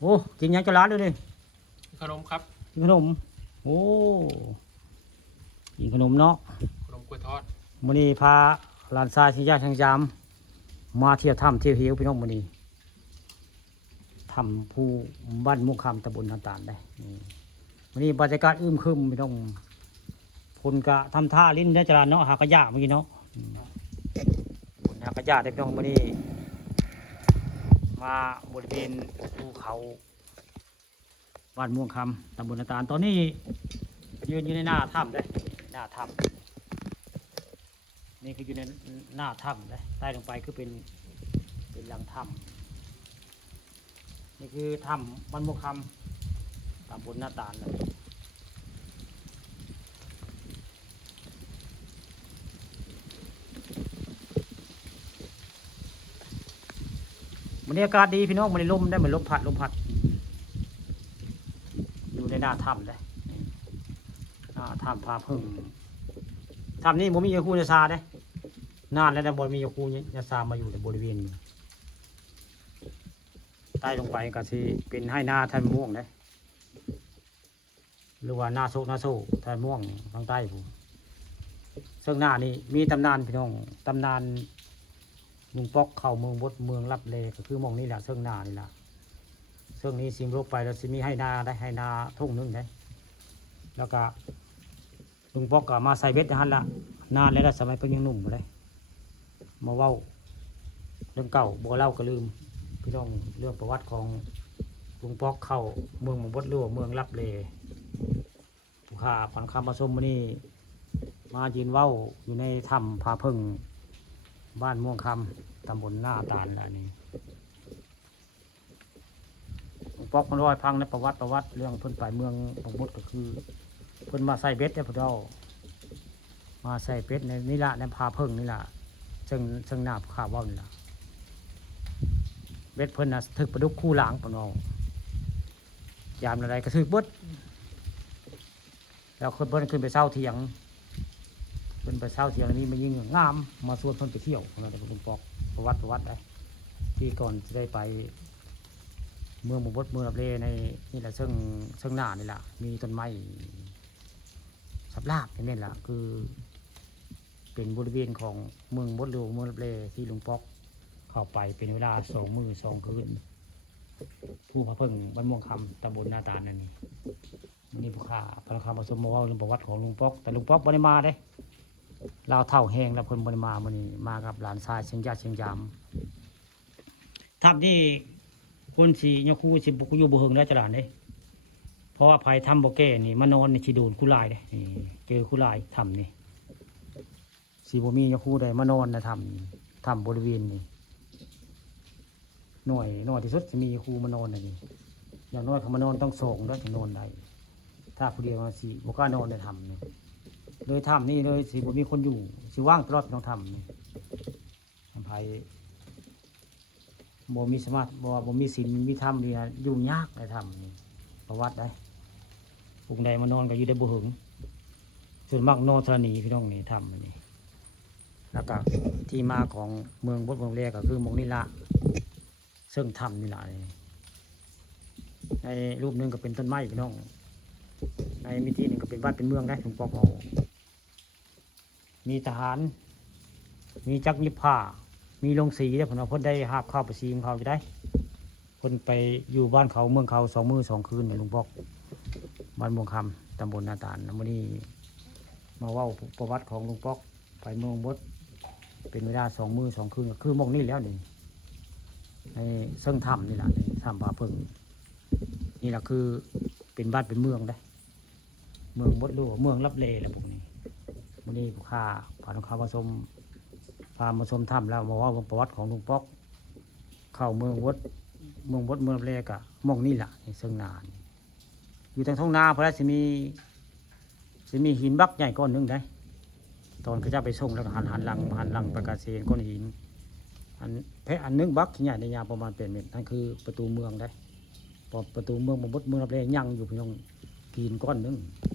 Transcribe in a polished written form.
โอ้กินยังจะร้านเลยดิ ขนมครับกินขนมโอ้กินขนมเนาะขนมกล้วยทอดมื้อนี้พาหลานชายชิงยาชิงยามมาเที่ยวถ้ำเที่ยวเหวพี่น้องมื้อนี้ถ้ำผู้บ้านมุกคำตำบลนาตาลได้มื้อนี้บรรยากาศอึมครึมพี่น้องคนกะทำท่าลิ้นได้จราเนาะหากระยะเมื่อกี้เนาะคนหากระยะได้พี่น้องมื้อนี้มาบริเวณภูเขาบ้านม่วงคำตำบลนาตาลตอนนี้ยืนอยู่ในหน้าถ้ำเลยหน้าถ้ำนี่คืออยู่ในหน้าถ้ำเลยใต้ลงไปคือเป็นหลังถ้ำนี่คือถ้ำบ้านม่วงคำตำบลนาตาลเลยวันนี้อากาศดีพี่น้องมันลมได้เหมือนลมพัดอยู่ในหน้าถ้ำเลยหน้าถ้ำพาพึ่งถ้ำนี้ผมมียาคูยาซาได้นานแล้วแต่บริมียาคูยาซามาอยู่ในบริเวณนี้ใต้ลงไปก็สิเป็นให้หน้าท่านม่วงได้หรือว่าหน้าโซท่านม่วงทางใต้ผมซึ่งหน้านี้มีตำนานพี่น้องตำนานลุงปอกเข้าเมืองบดเมืองรับเลก็คือมองนี่แหละเชิงนานี่แหละเชิงนี้ซิมโรคไปแล้วซิมีให้นาได้ให้นาทุ่งนึงได้แล้วก็ลุงปอกก็มาใส่เบ็ดนะฮะละนานแล้วสมัยเพิ่งยังหนุ่มเลยมาเว้าเรื่องเก่าบ่เล่าก็ลืมพี่น้องเรื่องประวัติของลุงปอกเข้าเมืองบดหรือว่าเมืองรับเลผู้ข่าผ่อนคำผสมมานี่มายืนเว้าอยู่ในถ้ำผาพึ่งบ้านม่วงคำตำบลหน้าตาลแหละนี่ปอกมันร้อยพังในประวัติเรื่องเพิ่นไปเมืองบางมดก็คือเพิ่นมาใส่เบ็ดเนี่ยพวกเรามาใส่เบ็ดในนี่ละในพาเพิ่งนี่ละซึ่งหน้าข่าวว่านี่ละเบ็ดเพิ่นน่ะถึกประดุกคู่หลังปนองยามอะไรก็ถึกบดแล้วคนเพิ่นขึ้นไปเศร้าเถียงเป็นไปเช่าเที่ยวนี้มายิ่งงามมาชวนคนไปเที่ยวนะแต่คุณปอกประวัติได้ที่ก่อนจะได้ไปเมืองหมู่บดเมืองรับเลในนี่แหละซึ่งหน้านี่แหละมีต้นไม้สับลาบนี่แหละคือเป็นบริเวณของเมืองบดหรือเมืองรับเลที่ลุงปอกเข้าไปเป็นเวลา2 มื้อ 2 คืนผู้พระเพิ่งบ้านม่วงคำตำบลนาตาลนั่นนี่นี่ผู้ข่าพระคำผสมมาว่าเรื่องประวัติของลุงปอกแต่ลุงปอกไม่ได้มาเด้เราเท่าแห้งแล้วคนบริมามันนี่มากับหลานชายเชียงยาเชียงยามทับนี่คนสียคูสิบุกอยู่บุเฮงได้จรานเด้เพราะว่าภัยทำโบแก่นี่มานอนในชีโดนคู่ลายเด้เจอคู่ลายทำนี่สีบุมียคูได้มานอนนะทำบริเวณนี่หน่อยที่สุดจะมีคูมานอนนี่อย่างน้อยเขามานอนต้องส่งแล้วถึงนอนได้ถ้าผู้เดียวสีบุกล้านอนได้ทำนี่เลยทำนี่เลยสิบุมีคนอยู่สิว่างตลอดต้องทำนี่ทำไผ่บ่มีสมาธิบ่มีศีลมีธรรมนี่ยุ่งยากในทำนี่ประวัติได้ปุ่งใดมานอนก็อยู่ได้บุหึงส่วนมากนอนธรณีพี่น้องนี่ทำนี่แล้วก็ที่มาของเมืองบดเมืองเรียก็คือเมืองนิละซึ่งทำนี่แหละในรูปหนึ่งก็เป็นต้นไม้พี่น้องในมิติหนึ่งก็เป็นวัดเป็นเมืองได้ถึงปอกเอามีทหารมีจักรยิบผ้ามีลงสีได้ผลเอาพ้นได้หาบเข้าไปซีของเขาจะได้คนไปอยู่บ้านเขาเมืองเขา2 มื้อ 2 คืนเนี่ยลุงปอกบ้านม่วงคำตำบลนาตาลวันนี้มาว่าประวัติของลุงปอกไปเมืองบดเป็นเวลา2 มื้อ 2 คืนคือมองนี่แล้วนี่ในเซิ่งถ้ำนี่แหละถ้ำผาพึ่งนี่แหละคือเป็นบ้านเป็นเมืองได้เมืองบดหรือว่าเมืองรับเลแหละพวกนี้วันนี้ผู้ข่าผ่านข่าวผสมพามาชมถ้ำแล้วมาว่าประวัติของลุงปอกเข้าเมืองบดเมืองรับเลกะมองนี่แหละในเชิงนาอยู่ทางท้องนาเพราะว่าจะมีหินบักใหญ่ก้อนหนึ่งได้ตอนเขาจะไปส่งแล้วก็หันหลังประกาศเสียงก้อนหินอันนึงบักที่ใหญ่ในยาวประมาณเป็นเมตรนั่นคือประตูเมืองได้พอประตูเมืองบดเมืองรับเลยังอยู่เพียงหินก้อนหนึ่ง